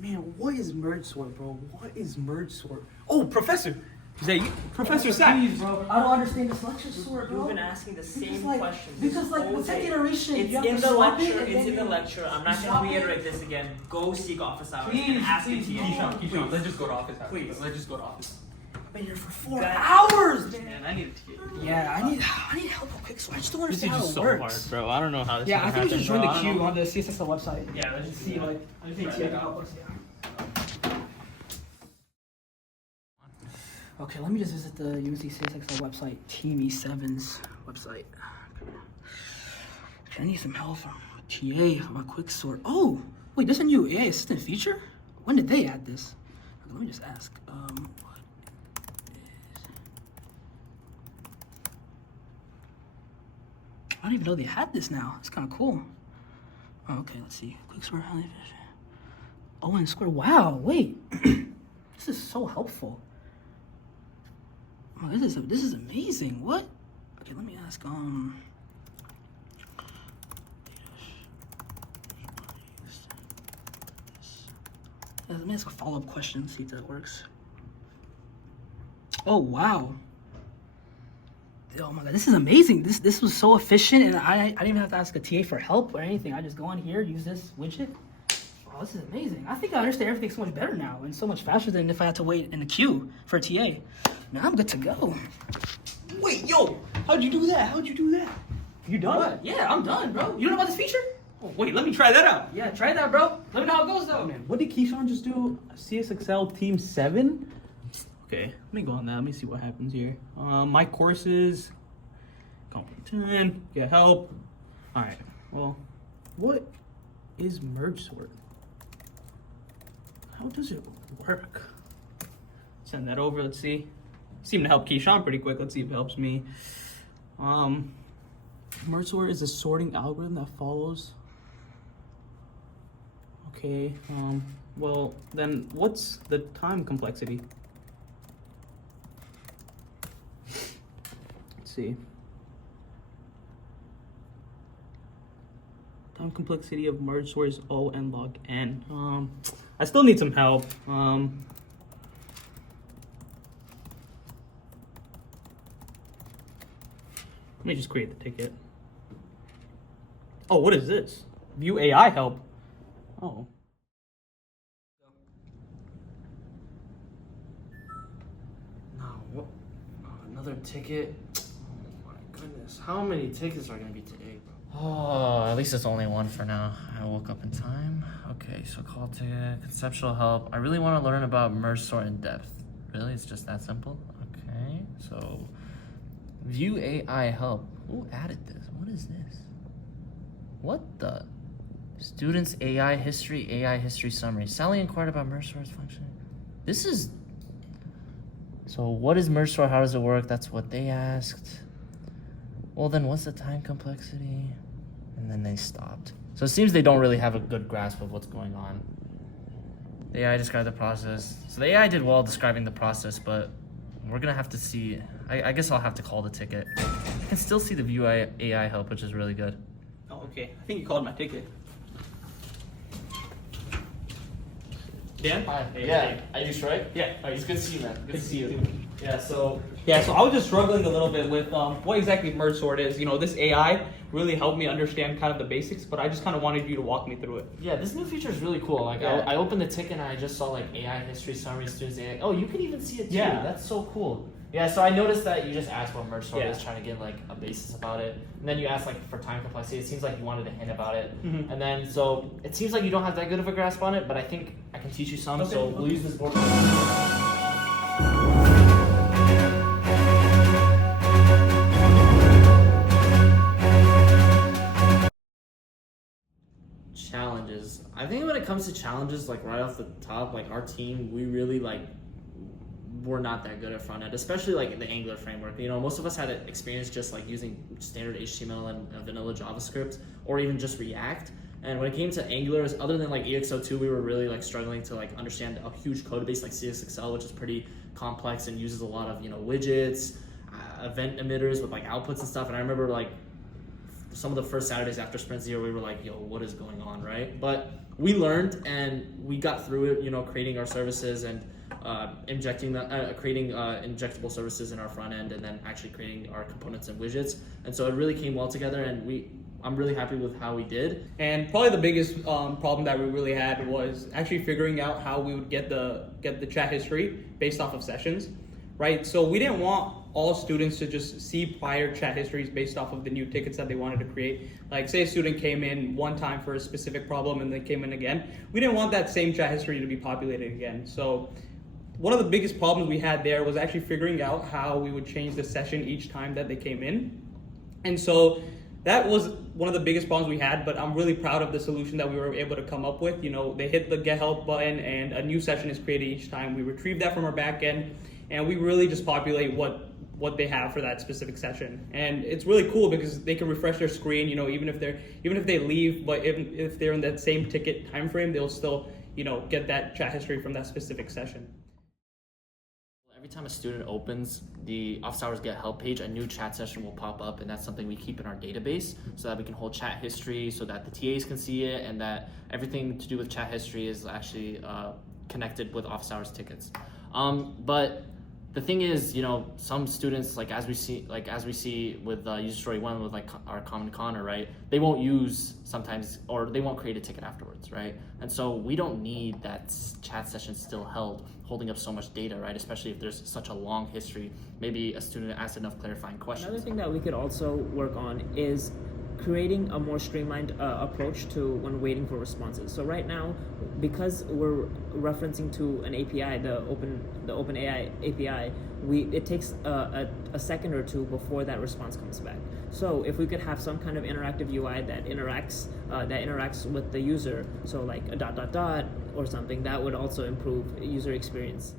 Man, what is merge sort, bro? What is merge sort? Oh, Professor! Is that you? Professor Sack! Please, bro. I don't understand this lecture sort, bro. You've been asking the same like, questions. Because like the second iteration, It's you have in to the swap lecture. it, and It's then in the you- lecture. I'm not swap going to it. reiterate this again. Go seek office hours Please, and ask please, the TA. Keyshawn, let's just go to office hours. Please. Let's just go to office. I've been here for 4 That- hours, man. Man, I need a TA. Yeah, I need help real quick. So I just don't This is understand how just it so works. hard, bro. I don't know how this Yeah, I think we should happens, join bro. the I don't queue know. on the CSSL website. Yeah, let's and just see do that. like Let's if try TA that can out. help us. Yeah. Okay, let me just visit the UNC CSXL website, Team E7's website. Okay, I need some help from a TA for my quick sort. Oh, wait, there's a new AI assistant feature? When did they add this? Okay, let me just ask. What is... I don't even know they had this now. It's kind of cool. Oh, okay, let's see. Quick sort, highly efficient. Oh, and square. Wow, wait. This is so helpful. Oh, this is amazing. What? Okay, let me ask. Let me ask a follow-up question. See if that works. Oh wow. Oh my god, this is amazing. This was so efficient, and I didn't even have to ask a TA for help or anything. I just go on here, use this widget. Oh, this is amazing. I think I understand everything so much better now and so much faster than if I had to wait in the queue for a TA. Now I'm good to go. Wait, yo! How'd you do that? How'd you do that? You done? What? Yeah, I'm done, bro. You don't know about this feature? Oh, wait, let me try that out. Yeah, try that, bro. Let me know how it goes, though. Man, what did Keyshawn just do? CSXL Team 7? Okay, let me go on that. Let me see what happens here. My courses, competent, get help. All right, well, what is merge sort? How does it work? Send that over, let's see. Seemed to help Keyshawn pretty quick. Let's see if it helps me. Merge sort is a sorting algorithm that follows. Okay, well, then what's the time complexity? Let's see. Time complexity of merge sort is O and log n. I still need some help. Let me just create the ticket. Oh, what is this? View AI help. Oh. No, what? Oh, another ticket? Oh my goodness. How many tickets are gonna be today, bro? Oh, at least it's only one for now. I woke up in time. Okay, so call to conceptual help. I really want to learn about merge sort in depth. Really? It's just that simple? Okay, so view AI help. Who added this? What is this? What the? Students AI history summary. Sally inquired about merge sort's function. This is... So what is merge sort? How does it work? That's what they asked. Well, then what's the time complexity? And then they stopped. So it seems they don't really have a good grasp of what's going on. The AI described the process. So the AI did well describing the process, but we're gonna have to see. I guess I'll have to call the ticket. I can still see the view AI help, which is really good. Oh, okay. I think you called my ticket. Dan? Hi. Hey, Yeah, hey. I do, right? Yeah. Alright, it's good to see you, man. Good to see you. too. Yeah, so Yeah, so I was just struggling a little bit with what exactly merge sort is. You know, this AI really helped me understand kind of the basics, but I just kind of wanted you to walk me through it. yeah, this new feature is really cool. Like Yeah. I opened the ticket and I just saw like AI history summary, students AI. Oh, you can even see it too. Yeah. That's so cool. Yeah, so I noticed that you just asked what merge sort Yeah. is, trying to get like a basis about it, and then you asked like for time complexity. It seems like you wanted a hint about it, Mhm. and then so it seems like you don't have that good of a grasp on it, but I think I can teach you some. Okay, So we'll okay. use this board. Challenges. I think when it comes to challenges, like right off the top, like our team, we really like we're not that good at front end, especially like in the Angular framework. You know, most of us had experience just like using standard HTML and vanilla JavaScript, or even just React. And when it came to Angular, other than like EXO2, we were really like struggling to like understand a huge code base like CSXL, which is pretty complex and uses a lot of widgets, event emitters with like outputs and stuff. And I remember like some of the first Saturdays after Sprint Zero, we were like, yo, what is going on, right? But we learned and we got through it, you know, creating our services and creating injectable services in our front end, and then actually creating our components and widgets. And so it really came well together, and I'm really happy with how we did. And probably the biggest problem that we really had was actually figuring out how we would get the chat history based off of sessions, right? So we didn't want all students to just see prior chat histories based off of the new tickets that they wanted to create. Like, say a student came in one time for a specific problem and they came in again. We didn't want that same chat history to be populated again. So one of the biggest problems we had there was actually figuring out how we would change the session each time that they came in. And so that was one of the biggest problems we had, but I'm really proud of the solution that we were able to come up with. You know, they hit the get help button and a new session is created each time. We retrieve that from our back end and we really just populate what they have for that specific session. And it's really cool because they can refresh their screen, you know, even if they leave, but if they're in that same ticket time frame, they'll still, you know, get that chat history from that specific session. Every time a student opens the Office Hours Get Help page, a new chat session will pop up, and that's something we keep in our database so that we can hold chat history, so that the TAs can see it, and that everything to do with chat history is actually connected with Office Hours tickets. But the thing is, you know, some students, as we see with user story 1 with our common Connor, right? They won't use sometimes, or they won't create a ticket afterwards, right? And so we don't need that chat session still holding up so much data, right? Especially if there's such a long history. Maybe a student asked enough clarifying questions. Another thing that we could also work on is creating a more streamlined approach to when waiting for responses. So right now, because we're referencing to an API, the OpenAI API, it takes a second or two before that response comes back. So if we could have some kind of interactive UI that interacts with the user, so like a ... or something, that would also improve user experience.